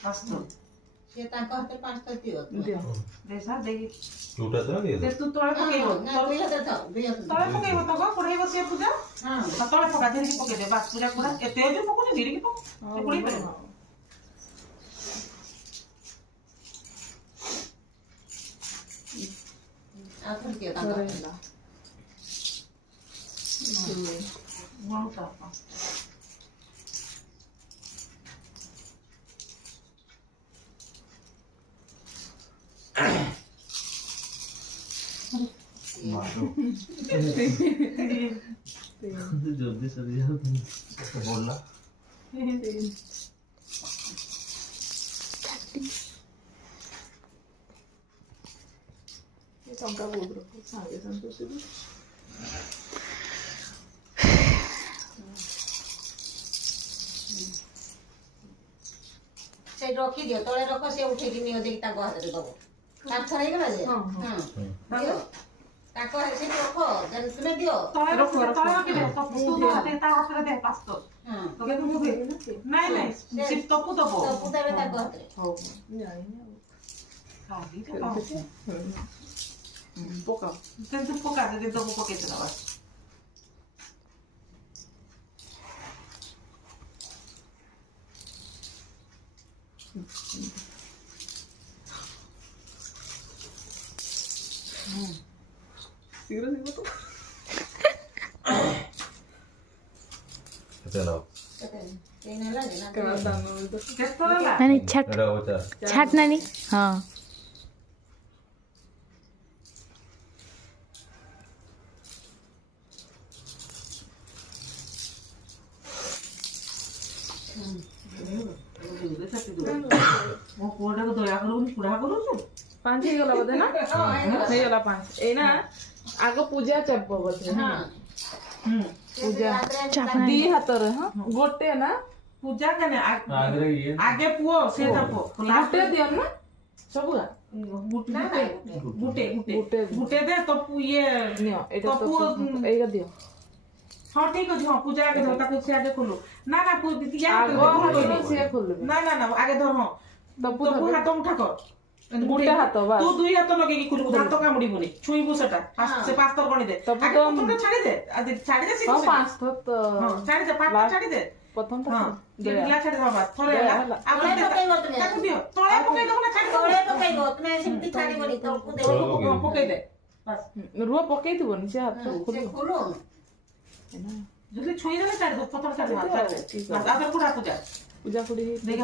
ପାସ୍ତ ସେ ତାଙ୍କ ହାତରେ 5 ଥର ଦିଅ ଦିଅ ଦେସା ଦେଇ ଚୁଟା ତ ଦିଏ ଦେ ତୁ ତଳେ ପକେଇବ ନା ଦୁଇ ହାତରେ ଥାଉ ଦୁଇ ହାତରେ ତଳେ ପକେଇବ ତ ପଢେଇ ବସିବ ପୂଜା ହଁ ତଳେ ପକା ଧରିକି ପକେଇ ଦେ ବାସ୍ ପୂଜା ପୁରା ଏତେ ଯୋଉ ପକଉନି ଧରିକି ପକ ସେ ପଡି ପାରିବ ଆଉ ଥରେ ଦିଅ ତାଙ୍କ ଥରେ ହାତରେ। ହେଲା ବହୁତ ମାरो ତିନି ଜଲ୍ଦି ସରି ଯାଉ ବୋଲଲା ଟଙ୍କା ବହୁତ ରଖ ସାଙ୍ଗେ ସାଙ୍ଗେ ସୁବି ସେ ରଖିଦିଅ ତଳେ ରଖ ସେ ଉଠେଇକି ନିଅ ଦେଇକି ତାଙ୍କ ହାତରେ ଦବ 5 ଥର ହେଇଗଲା ଯେ ହଁ, ଦିଅ ତାଙ୍କ ହାତରେ ସେଠି ରଖ ତୁମେ ଦିଅ ତଳେ ରଖ ତଳେ ରଖି ଦେ ତୁ ଦେ ତା ହାତରେ ଦେ ପାସ୍ତ ହଁ ତୋକେ ତୁ ମୁଭି ନାଇଁ ନାଇଁ ସେ ତପୁ ଦବ ସବୁ ଦେବେ ତାଙ୍କ ହାତରେ ହଉ ଜାଣିନି ଆଉ ଖାଲି ତ ପାଉଛେ ପକାଅ କିନ୍ତୁ ପକା ଯଦି ଦବୁ ପକେଇ ଦେଲା ବାସ୍ ଶୀଘ୍ର ଶୀଘ୍ର ତ କେତେ ନାও କେହି ନେଲା ଯେ ନା କେନା ଦାନ ତ କେତେ ହେଲା नानी छाट ଏଟା ବଚା छाट नानी हाँ ମୋ ପୁଅଟାକୁ ଦୟା କରୁନି ପୁରା କରୁଛୁ 5 ହେଇଗଲା ବୋଧେ ନା ହେଇଗଲା 5 ଏଇନା ଆଗ ପୂଜା ଚାପ ବୋଧେ ହଁ ପୂଜା चापना ଦି ହାତରେ ହଁ ଗୋଟେ ନା ପୂଜା କେନେ ଆଗରେ ଇଏ ଆଗେ ପୁଅ ସେ ଦବ ଗୋଟେ ଦିଅ ନା ସବୁ ଗୁଟେ ଗୁଟେ ଗୁଟେ। ଗୁଟେ ଦେ ତ ଇଏ ନିଅ ଏଇଟା ତ ତ ପୁଅ ଏଇଟା ଦିଅ ହଁ ଠିକ ଅଛି ହଁ ପୂଜା ଆଗେ ଧର ତାକୁ ସେ ଆଗେ ଖୋଲୁ ନା ନା ଆଗ ହାତରେ ସିଏ ଖୋଲିବେ ନା ନା ନା ଆଗେ ଧର ହଁ ତପୁ ତପୁ ଧର। ହାତ ମୁଠା କର ଗୋଟେ ହାତ ବାସ୍ ତୁ ଦୁଇ ହାତ ଲଗେଇକି ଖୋଲିବୁ ହାତ କାମୁଡିବୁନି ଛୁଇଁବୁ ସେଟା ସେ ପାସ୍ତ ଗଣିଦେ ତପୁ ଆଗେ ତ- ପ୍ରଥମଟା ଛାଡିଦେ ଛାଡିଦେ ହଁ ଶିଖୁ 5 ଥର ତ ହଁ ଛାଡିଦେ ପାଞ୍ଚ ଛାଡିଦେ ପ୍ରଥମ ହଁ ଟା ଦିଲା ଛାଡିଦବା ବାସ୍ ଥରେ ଦୟା ହେଲା ହେଲା। ଆଉ ତଳେ ଦେ- ପକେଇବ ତୁମେ ତାକୁ ଦିଅ ତଳେ ପକେଇଦବ ନା ଛାଡିଦବ ତଳେ ପକେଇବ ତୁମେ ସେମିତି ଛାଡ଼ିବନି ତଳକୁ ଦେବ ତଳକୁ ପକେଇଦେ ବାସ୍ ରୁହ ପକେଇଥିବନି ସେ ହାତ ସେ ଖୋଲିବ ଖୋଲୁ ଯଦି ଛୁଇଁଦେଲେ ଛାଡିଦବ ପ୍ରଥମ ଛାଡିଦବ ଠିକ ଅଛି। ବାସ୍ ଆଉ ଥରେ ପୁରା ପୂଜା ପୂଜା ଫୁଡ଼ି ଦେଖ